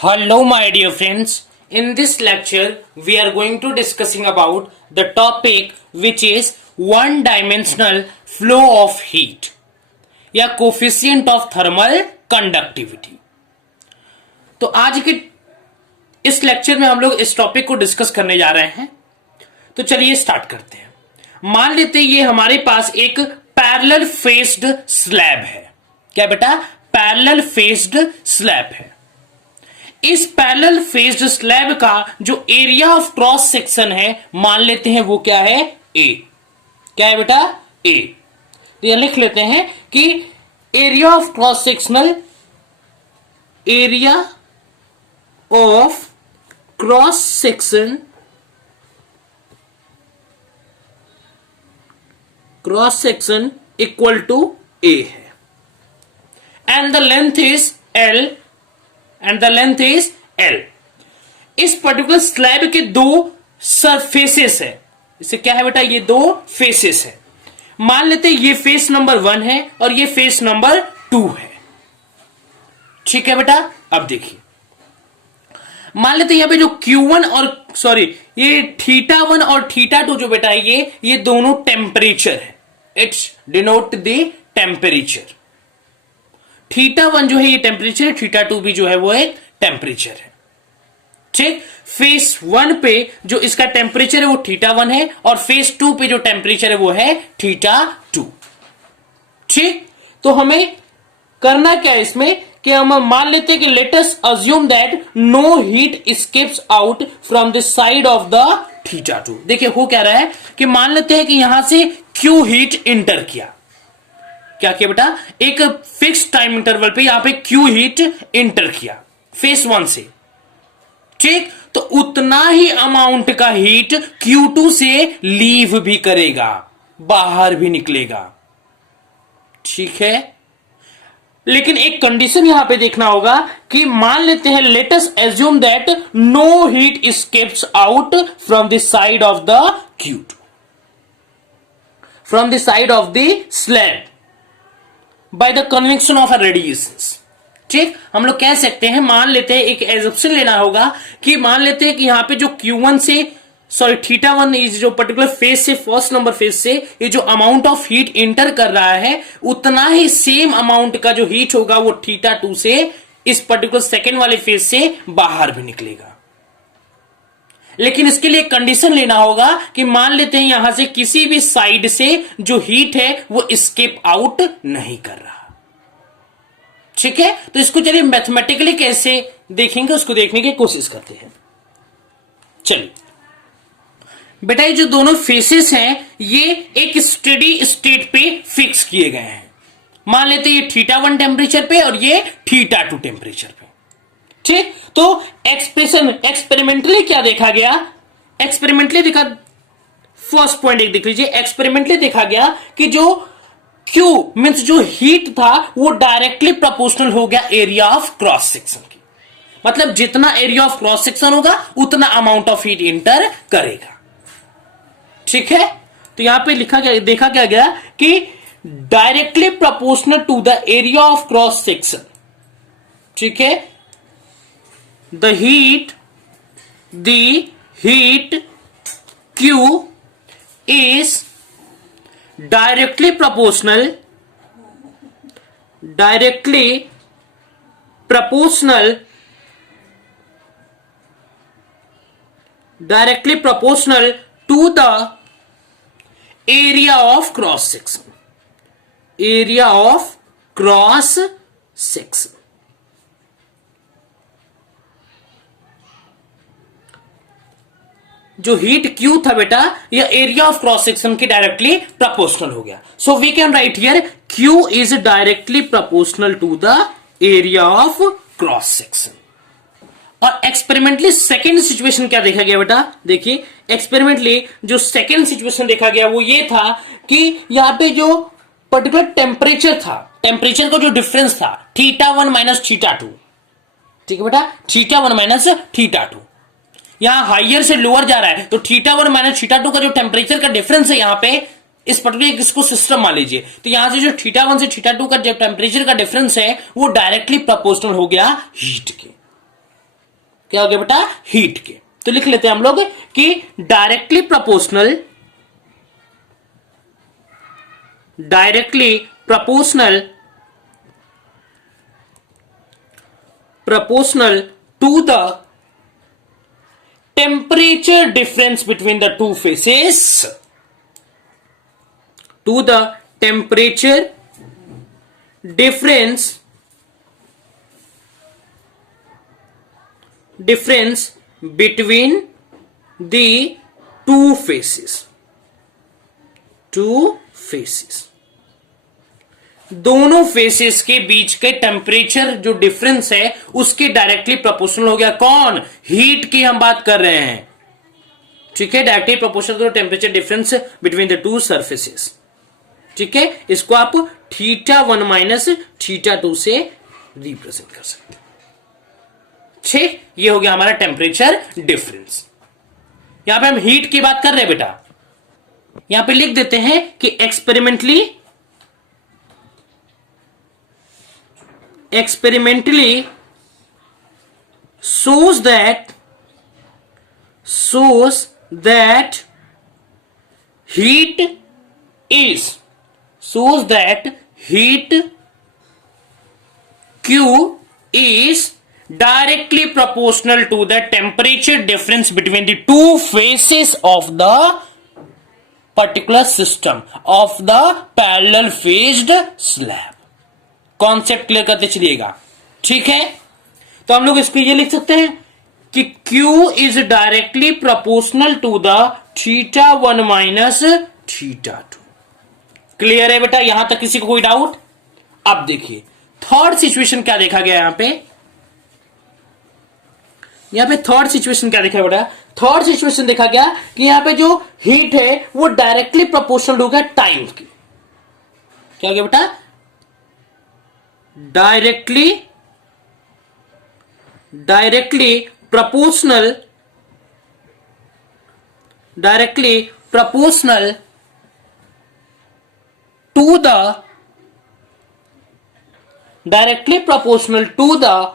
Hello my dear friends, in this lecture we are going to discussing about the topic which is one dimensional flow of heat या coefficient of thermal conductivity. तो आज के इस lecture में हम लोग इस टॉपिक को डिस्कस करने जा रहे हैं। तो चलिए स्टार्ट करते हैं। मान लेते हैं ये हमारे पास एक पैरेलल फेस्ड स्लैब है। क्या बेटा? पैरेलल फेस्ड स्लैब है। इस पैरेलल फेस्ड स्लैब का जो एरिया ऑफ क्रॉस सेक्शन है मान लेते हैं वो क्या है? ए। क्या है बेटा? ए। तो यह लिख लेते हैं कि area of cross sectional area of cross section equal to A है and the length is L. इस पर्टिकुलर स्लैब के दो सरफेसेस है। इसे क्या है बेटा? ये दो फेसेस है। मान लेते हैं ये फेस नंबर 1 है और ये फेस नंबर 2 है। ठीक है बेटा? अब देखिए, मान लेते हैं यहां पे जो Q1 और ये θ1 और θ2 जो बेटा है ये दोनों टेम्परेचर है। It's denote the temperature. θ1 जो है ये टेम्परेचर है, θ2 भी जो है वो एक टेम्परेचर है। ठीक। फेस 1 पे जो इसका टेम्परेचर है वो θ1 है और फेस 2 पे जो टेम्परेचर है वो है θ2। ठीक। तो हमें करना क्या है इसमें कि हम मान लेते हैं कि let us assume that no heat escapes out from the side of the θ2। देखिए हो क्या रहा है कि मान लेते हैं कि यहां से Q हीट इंटर किया। क्या किया बेटा? एक फिक्स टाइम इंटरवल पे यहां पे Q हीट इंटर किया फेस 1 से। ठीक। तो उतना ही अमाउंट का हीट Q2 से लीव भी करेगा, बाहर भी निकलेगा। ठीक है। लेकिन एक कंडीशन यहां पे देखना होगा कि मान लेते हैं let us assume that no heat escapes out from the side of the Q2, from the side of the slab by the convection of a radiations. ठीक। हम लोग कह सकते हैं, मान लेते हैं एक एजम्पशन लेना होगा कि मान लेते हैं कि यहां पे जो Q1 से θ1 इस जो पर्टिकुलर फेस से फर्स्ट नंबर फेस से ये जो अमाउंट ऑफ हीट इंटर कर रहा है उतना ही सेम अमाउंट का जो हीट होगा वो θ2 से इस पर्टिकुलर सेकेंड वाले फेस से बाहर भी निकलेगा। लेकिन इसके लिए कंडीशन लेना होगा कि मान लेते हैं यहां से किसी भी साइड से जो हीट है वो एस्केप आउट नहीं कर रहा। ठीक है। तो इसको चलिए मैथमेटिकली कैसे देखेंगे उसको देखने की कोशिश करते हैं। चलिए बेटा, ये जो दोनों फेसेस हैं ये एक स्टेडी स्टेट पे फिक्स किए गए हैं। मान लेते हैं ये θ1 टेम्परेचर पे और ये θ2 टेम्परेचर पे। ठीक। तो एक्सपेरिमेंटली क्या देखा गया? एक्सपेरिमेंटली देखा, फर्स्ट पॉइंट एक देख लीजिए। एक्सपेरिमेंटली देखा गया कि जो Q मींस जो हीट था वो डायरेक्टली प्रोपोर्शनल हो गया एरिया ऑफ क्रॉस सेक्शन की। मतलब जितना एरिया ऑफ क्रॉस सेक्शन होगा उतना अमाउंट ऑफ हीट इंटर करेगा। ठीक है। तो यहां पे लिखा गया, देखा क्या गया कि directly proportional to the area of cross section. ठीक है। The heat Q is directly proportional to the area of cross section। जो हीट Q था बेटा यह एरिया ऑफ क्रॉस सेक्शन की डायरेक्टली प्रोपोर्शनल हो गया। So we can write here Q is directly proportional to the area of cross section. और experimentally second situation क्या देखा गया बेटा? देखिए एक्सपेरिमेंटली जो सेकेंड सिचुएशन देखा गया वो ये था कि यहां पे जो पर्टिकुलर टेम्परेचर था, टेम्परेचर का जो डिफरेंस था θ1 माइनस θ2। ठीक है बेटा? θ1 माइनस θ2 यहां हाइयर से लोअर जा रहा है तो θ1 माइनस θ2 का जो टेम्परेचर का डिफरेंस है यहां पे इस पर्टिकुलर इसको सिस्टम मान लीजिए, तो यहां से जो θ1 से θ2 का जो टेम्परेचर का डिफरेंस है वो डायरेक्टली प्रोपोर्शनल हो गया हीट के। क्या हो गया बेटा, हीट के। तो लिख लेते हैं हम लोग कि directly proportional to the temperature difference between the two phases, to the temperature difference between the two phases, दोनों फेसेस के बीच के टेम्परेचर जो डिफरेंस है उसके डायरेक्टली प्रोपोर्शनल हो गया। कौन, हीट की हम बात कर रहे हैं, ठीक है, directly proportional to temperature difference between the two surfaces, ठीक है। इसको आप θ1 माइनस θ2 से रिप्रेजेंट कर सकते हैं, ठीक। ये हो गया हमारा टेम्परेचर डिफरेंस। यहां पे हम हीट की बात कर रहे हैं बेटा, यहां पे लिख देते हैं कि experimentally shows that heat Q is directly proportional to the temperature difference between the two faces of the particular system of the parallel phased slab। Concept clear करते चलिएगा, ठीक है। तो हम लोग इसको ये लिख सकते हैं कि Q is directly proportional to the θ1 minus θ2। Clear है बेटा, यहां तक किसी को कोई डाउट? अब देखिए थर्ड सिचुएशन क्या देखा गया यहां पे थर्ड सिचुएशन क्या देखा बेटा, थर्ड सिचुएशन देखा गया कि यहां पे जो हीट है वो डायरेक्टली प्रोपोर्शनल होगा टाइम की। क्या हो गया बेटा, directly proportional to the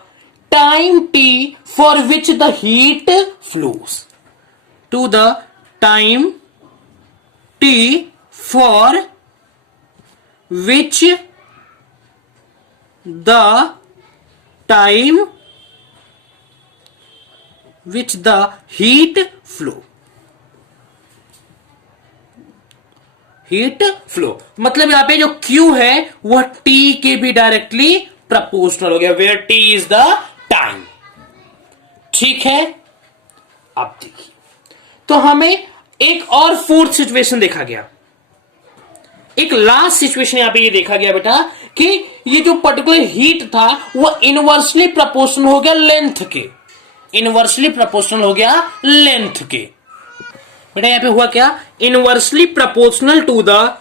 time t for which the heat flows, to the time t for which the heat flow, मतलब यहां पे जो Q है वह T के भी डायरेक्टली प्रोपोर्शनल हो गया, where T is the time, ठीक है। अब देखिए तो हमें एक और फोर्थ सिचुएशन देखा गया, एक लास्ट सिचुएशन यहां पे ये देखा गया बेटा कि ये जो पर्टिकुलर हीट था वो इनवर्सली प्रोपोर्शनल हो गया लेंथ के, बेटा यहां पे हुआ क्या, inversely proportional to the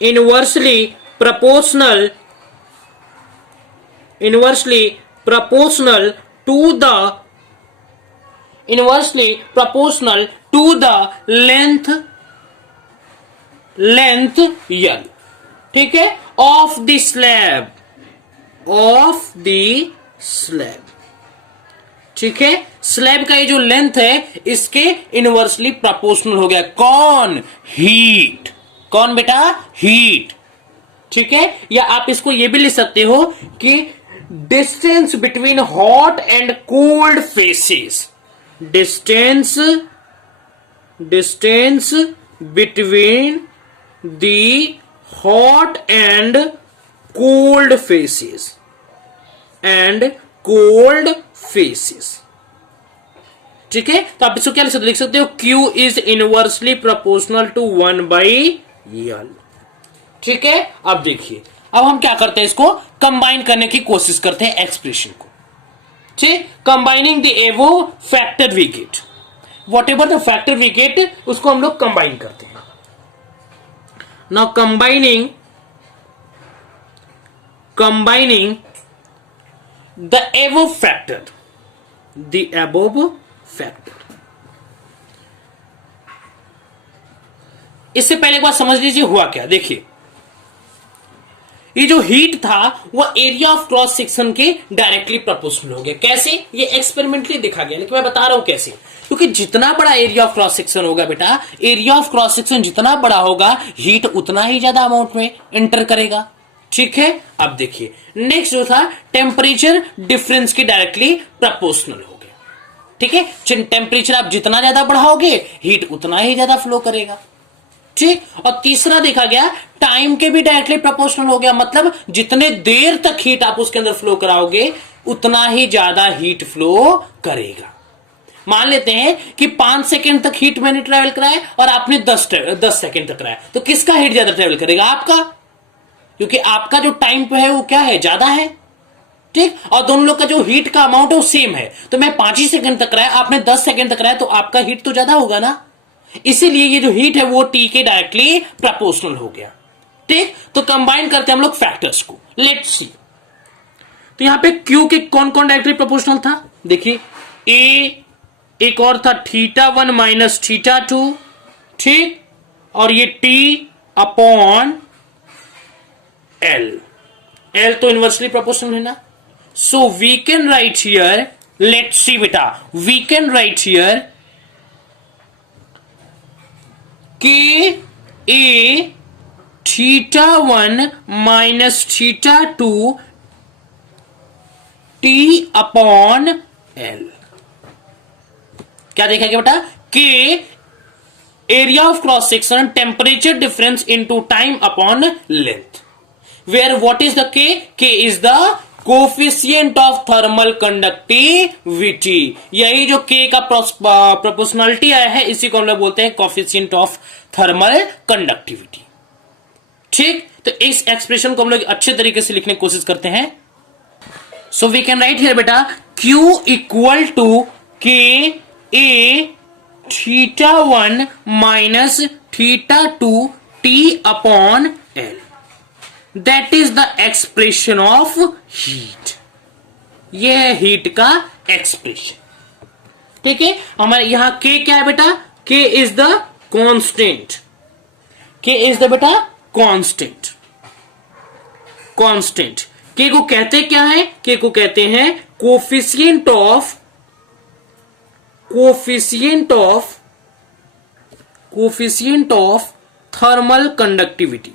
length L, ठीक है, ऑफ द स्लैब, ठीक है। स्लैब का ये जो लेंथ है इसके इनवर्सली प्रोपोर्शनल हो गया कौन, हीट। कौन बेटा, हीट, ठीक है। या आप इसको ये भी लिख सकते हो कि distance between hot and cold faces, distance between the hot and cold phases, ठीक है। तो आप इसको क्या लिख सकते हो, Q is inversely proportional to 1/L, ठीक है। अब देखिए अब हम क्या करते हैं, इसको कंबाइन करने की कोशिश करते हैं एक्सप्रेशन को, ठीक। Combining the above factor we get, whatever the factor we get उसको हम लोग कंबाइन करते हैं। Now combining the above factor, इससे पहले एक बात समझ लीजिए हुआ क्या। देखिए ये जो हीट था वो एरिया ऑफ क्रॉस सेक्शन के डायरेक्टली प्रोपोर्शनल हो गया। कैसे? ये एक्सपेरिमेंटली देखा गया, लेकिन मैं बता रहा हूं कैसे। क्योंकि जितना बड़ा एरिया ऑफ क्रॉस सेक्शन होगा बेटा, एरिया ऑफ क्रॉस सेक्शन जितना बड़ा होगा, हीट उतना ही ज्यादा अमाउंट में एंटर करेगा। ठीक है, अब देखिए नेक्स्ट जो था टेम्परेचर डिफरेंस के डायरेक्टली प्रोपोर्शनल हो गया। ठीक है, टेम्परेचर आप जितना ज्यादा बढ़ाओगे, हीट उतना ही ज्यादा फ्लो करेगा। ठीक, और तीसरा देखा गया टाइम के भी डायरेक्टली प्रोपोर्शनल हो गया, मतलब जितने देर तक हीट आप उसके अंदर फ्लो कराओगे उतना ही ज्यादा हीट फ्लो करेगा। मान लेते हैं कि 5 सेकंड तक हीट मैंने ट्रेवल कराया और आपने 10 सेकंड तक कराया, तो किसका हीट ज्यादा ट्रेवल करेगा? आपका, क्योंकि आपका जो टाइम पे है वो क्या है, ज्यादा है। ठीक, और दोनों लोग का जो हीट का अमाउंट है वो सेम है, तो मैं 5 ही सेकंड तक कराया, आपने 10 सेकंड तक कराया, तो आपका हीट तो ज्यादा होगा ना। इसीलिए ये जो हीट है वो टी के डायरेक्टली प्रोपोर्शनल हो गया। ठीक, तो कंबाइन करते हैं हम लोग फैक्टर्स को, लेट्स सी। तो यहां पे क्यू के कौन कौन डायरेक्टली प्रोपोर्शनल था? देखिए ए, एक और था θ1 माइनस θ2। ठीक, और ये टी अपॉन एल, एल तो इनवर्सली प्रोपोर्शनल है ना। So we can write here, let's see बेटा, we can write here K A θ1 minus θ2 T upon L. क्या देखा गया बेटा? K area of cross section temperature difference into time upon length, where what is the K? K is the coefficient of thermal conductivity. यही जो के का proportionality आया है, इसी को हम लोग बोलते हैं कोफिशिएंट ऑफ थर्मल कंडक्टिविटी। ठीक, तो इस एक्सप्रेशन को हम लोग अच्छे तरीके से लिखने की कोशिश करते हैं। So we can write here बेटा, Q equal to K A θ1 minus θ2 T upon L, that is the expression of heat. यह है हीट का एक्सप्रेशन। ठीक है, हमारे यहां के क्या है बेटा? के इज द कांस्टेंट, के इज द बेटा कांस्टेंट। कांस्टेंट के को कहते क्या है? के को कहते हैं coefficient of thermal conductivity,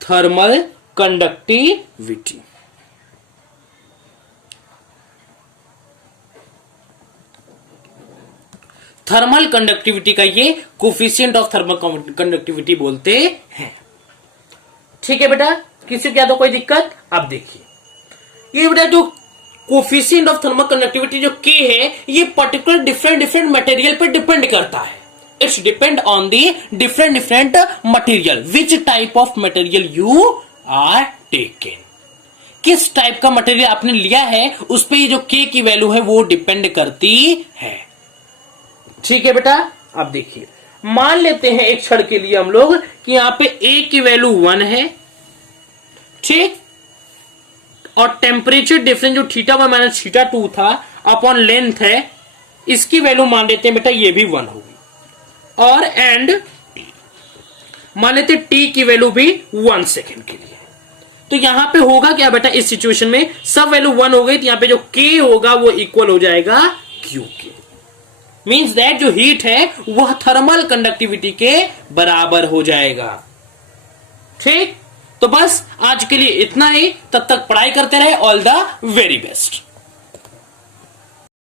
thermal conductivity. Thermal conductivity का ये कोफिशिएंट ऑफ थर्मल कंडक्टिविटी बोलते हैं। ठीक है बेटा, किसी को क्या तो कोई दिक्कत? आप देखिए ये बेटा जो कोफिशिएंट ऑफ थर्मल कंडक्टिविटी जो के है, ये पर्टिकुलर डिफरेंट मटेरियल पर डिपेंड करता है। It's depend on the different material, which type of material you are taking. किस टाइप का मटेरियल आपने लिया है उस पर ये जो के की वैल्यू है वो डिपेंड करती है। ठीक है बेटा, अब देखिए मान लेते हैं एक क्षण के लिए हम लोग कि यहां पे ए की वैल्यू 1 है। ठीक, और टेम्परेचर डिफरेंस जो θ1 माइनस θ2 था अपॉन लेंथ है, इसकी वैल्यू मान लेते हैं बेटा ये भी 1 होगी, और एंड मान लेते टी की वैल्यू भी 1 सेकेंड के लिए। तो यहां पे होगा क्या बेटा? इस सिचुएशन में सब वैल्यू 1 हो गई, तो यहां पे जो के होगा वो इक्वल हो जाएगा क्यू के। मींस दैट जो हीट है वह थर्मल कंडक्टिविटी के बराबर हो जाएगा। ठीक, तो बस आज के लिए इतना ही, तब तक पढ़ाई करते रहे। All the very best.